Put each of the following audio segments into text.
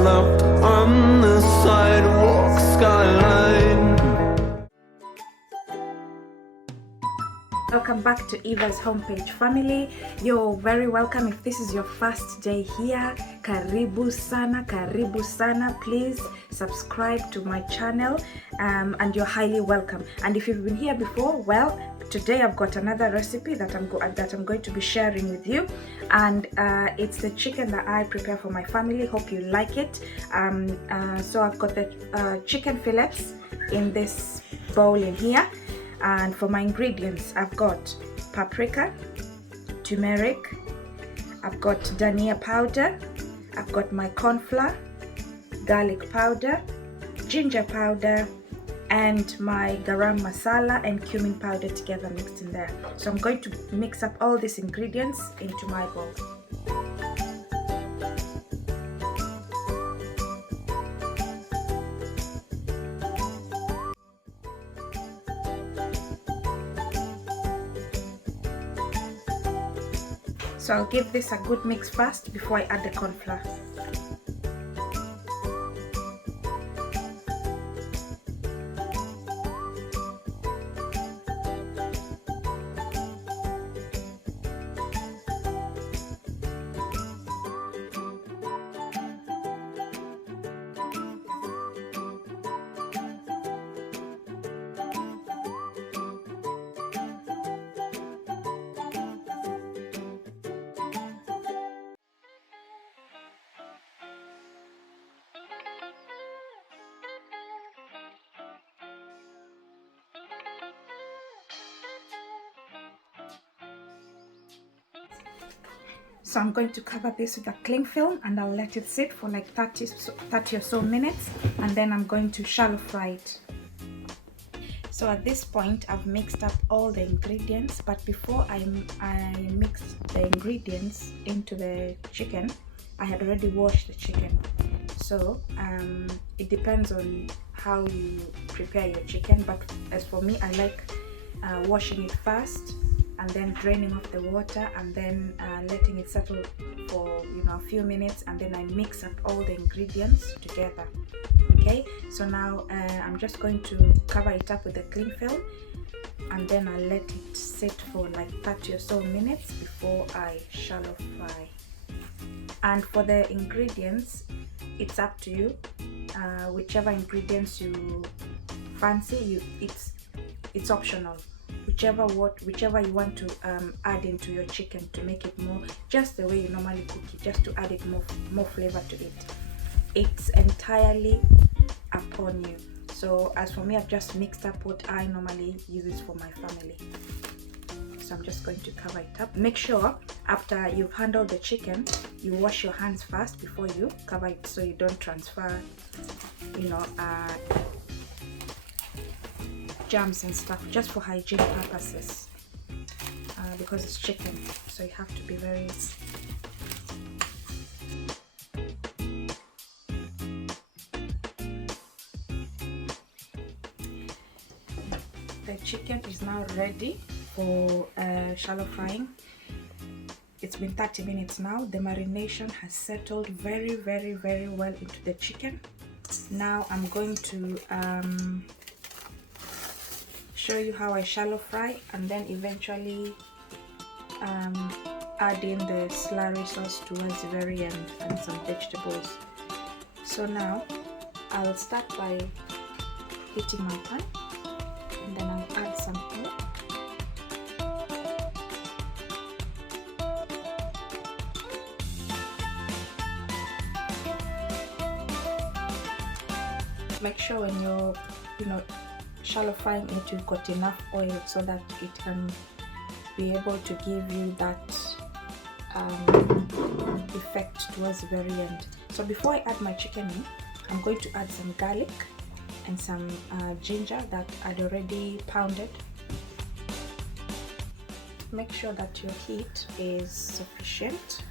left on the sidewalk skyline. Welcome back to Eva's homepage family. You're very welcome. If this is your first day here, karibu sana. Please subscribe to my channel, and you're highly welcome. And if you've been here before, well, today I've got another recipe that I'm going to be sharing with you, and it's the chicken that I prepare for my family. Hope you like it. So I've got the chicken fillets in this bowl in here. And for my ingredients, I've got paprika, turmeric, I've got dhania powder, I've got my corn flour, garlic powder, ginger powder, and my garam masala and cumin powder together mixed in there. So I'm going to mix up all these ingredients into my bowl. So I'll give this a good mix first before I add the corn flour. So I'm going to cover this with a cling film and I'll let it sit for like 30 or so minutes, and then I'm going to shallow fry it. So at this point I've mixed up all the ingredients, but before I mixed the ingredients into the chicken, I had already washed the chicken. So it depends on how you prepare your chicken, but as for me, I like washing it first and then draining off the water, and then letting it settle for a few minutes, and then I mix up all the ingredients together. Okay, so now I'm just going to cover it up with the cling film, and then I'll let it sit for like 30 or so minutes before I shallow fry. And for the ingredients, it's up to you. Whichever ingredients you fancy, it's optional. Whichever you want to add into your chicken to make it more just the way you normally cook it, just to add it more flavor to it. It's entirely upon you. So as for me, I've just mixed up what I normally use for my family. So I'm just going to cover it up. Make sure after you've handled the chicken, you wash your hands first before you cover it, so you don't transfer germs and stuff, just for hygiene purposes, because it's chicken, so you have to be very The chicken is now ready for shallow frying. It's been 30 minutes now. The marination has settled very well into the chicken. Now I'm going to show you how I shallow fry, and then eventually add in the slurry sauce towards the very end and some vegetables. So now I'll start by heating my pan, and then I'll add some oil. Make sure when you're shallow frying it, you've got enough oil so that it can be able to give you that effect towards the very end. So before I add my chicken in, I'm going to add some garlic and some ginger that I'd already pounded. Make sure that your heat is sufficient.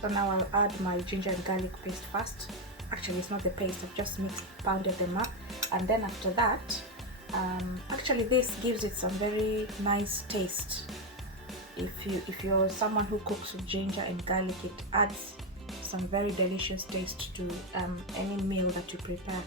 So now I'll add my ginger and garlic paste first. Actually, it's not the paste, I've just pounded them up. And then after that, actually this gives it some very nice taste. if you're someone who cooks with ginger and garlic, it adds some very delicious taste to any meal that you prepare.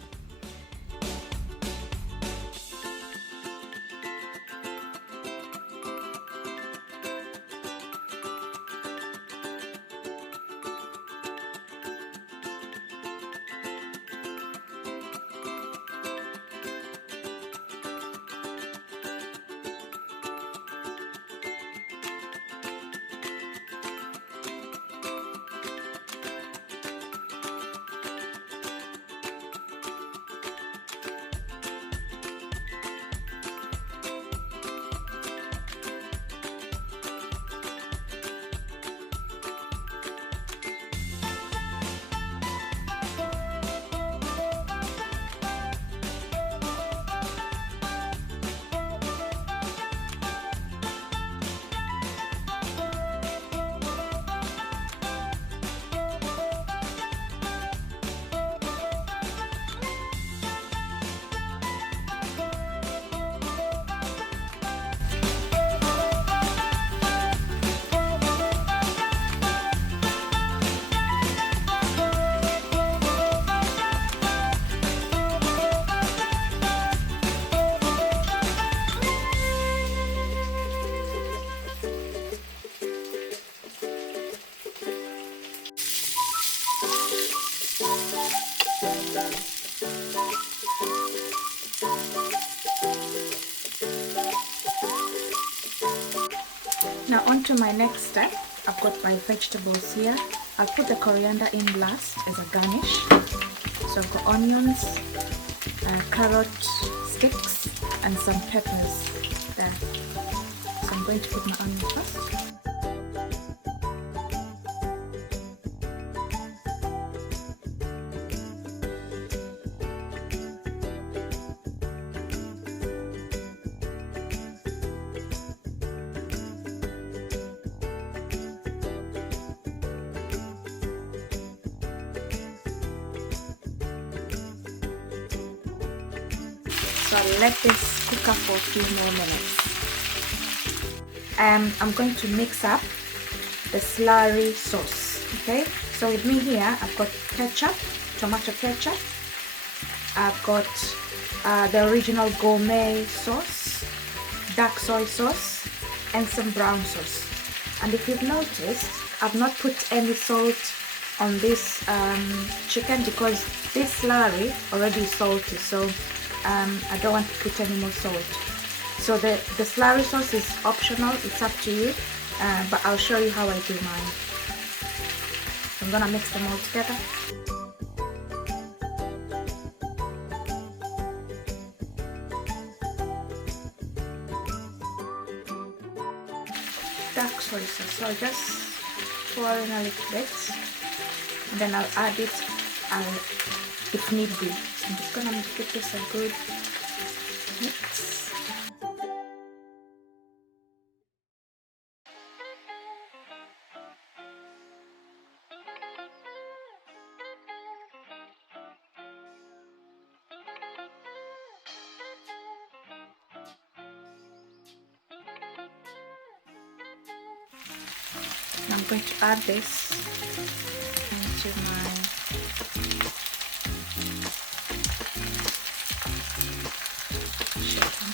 Now on to my next step. I've got my vegetables here. I'll put the coriander in last as a garnish. So I've got onions, carrot sticks and some peppers there. So I'm going to put my onions first. So I'll let this cook up for a few more minutes. I'm going to mix up the slurry sauce. Okay, so with me here I've got ketchup, tomato ketchup. I've got the original gourmet sauce, dark soy sauce, and some brown sauce. And if you've noticed, I've not put any salt on this chicken because this slurry already is salty, so I don't want to put any more salt. So the slurry sauce is optional, it's up to you, but I'll show you how I do mine. I'm gonna mix them all together. Dark soy sauce, so I'll just pour in a little bit and then I'll add it if need be. So I'm just gonna give this a good mix. Now I'm going to add this into my chicken.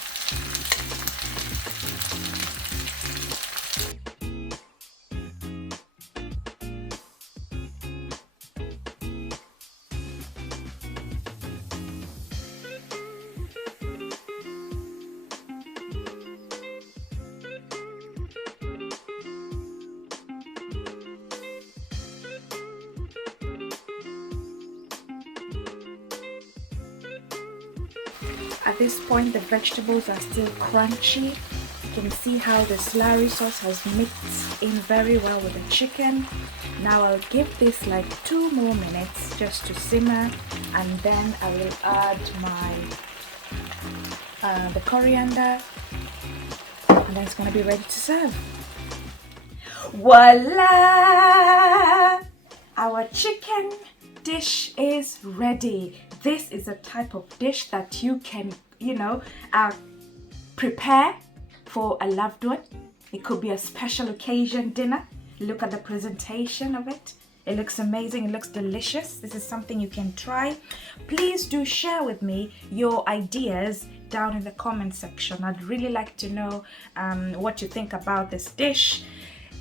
At this point the vegetables are still crunchy. You can see how the slurry sauce has mixed in very well with the chicken. Now I'll give this like 2 more minutes just to simmer, and then I will add my the coriander, and then it's going to be ready to serve. Voila! Our chicken dish is ready. This is a type of dish that you can, prepare for a loved one. It could be a special occasion dinner. Look at the presentation of it. It looks amazing. It looks delicious. This is something you can try. Please do share with me your ideas down in the comment section. I'd really like to know what you think about this dish.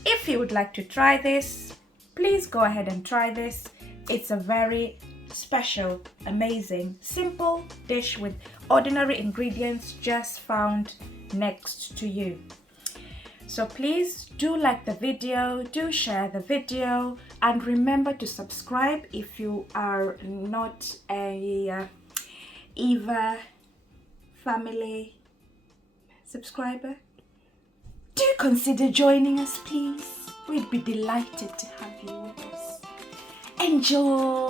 If you would like to try this, please go ahead and try this. It's a very special, amazing, simple dish with ordinary ingredients just found next to you. So please do like the video, do share the video, and remember to subscribe if you are not a Eva family subscriber. Do consider joining us, please. We'd be delighted to have you with us. Enjoy!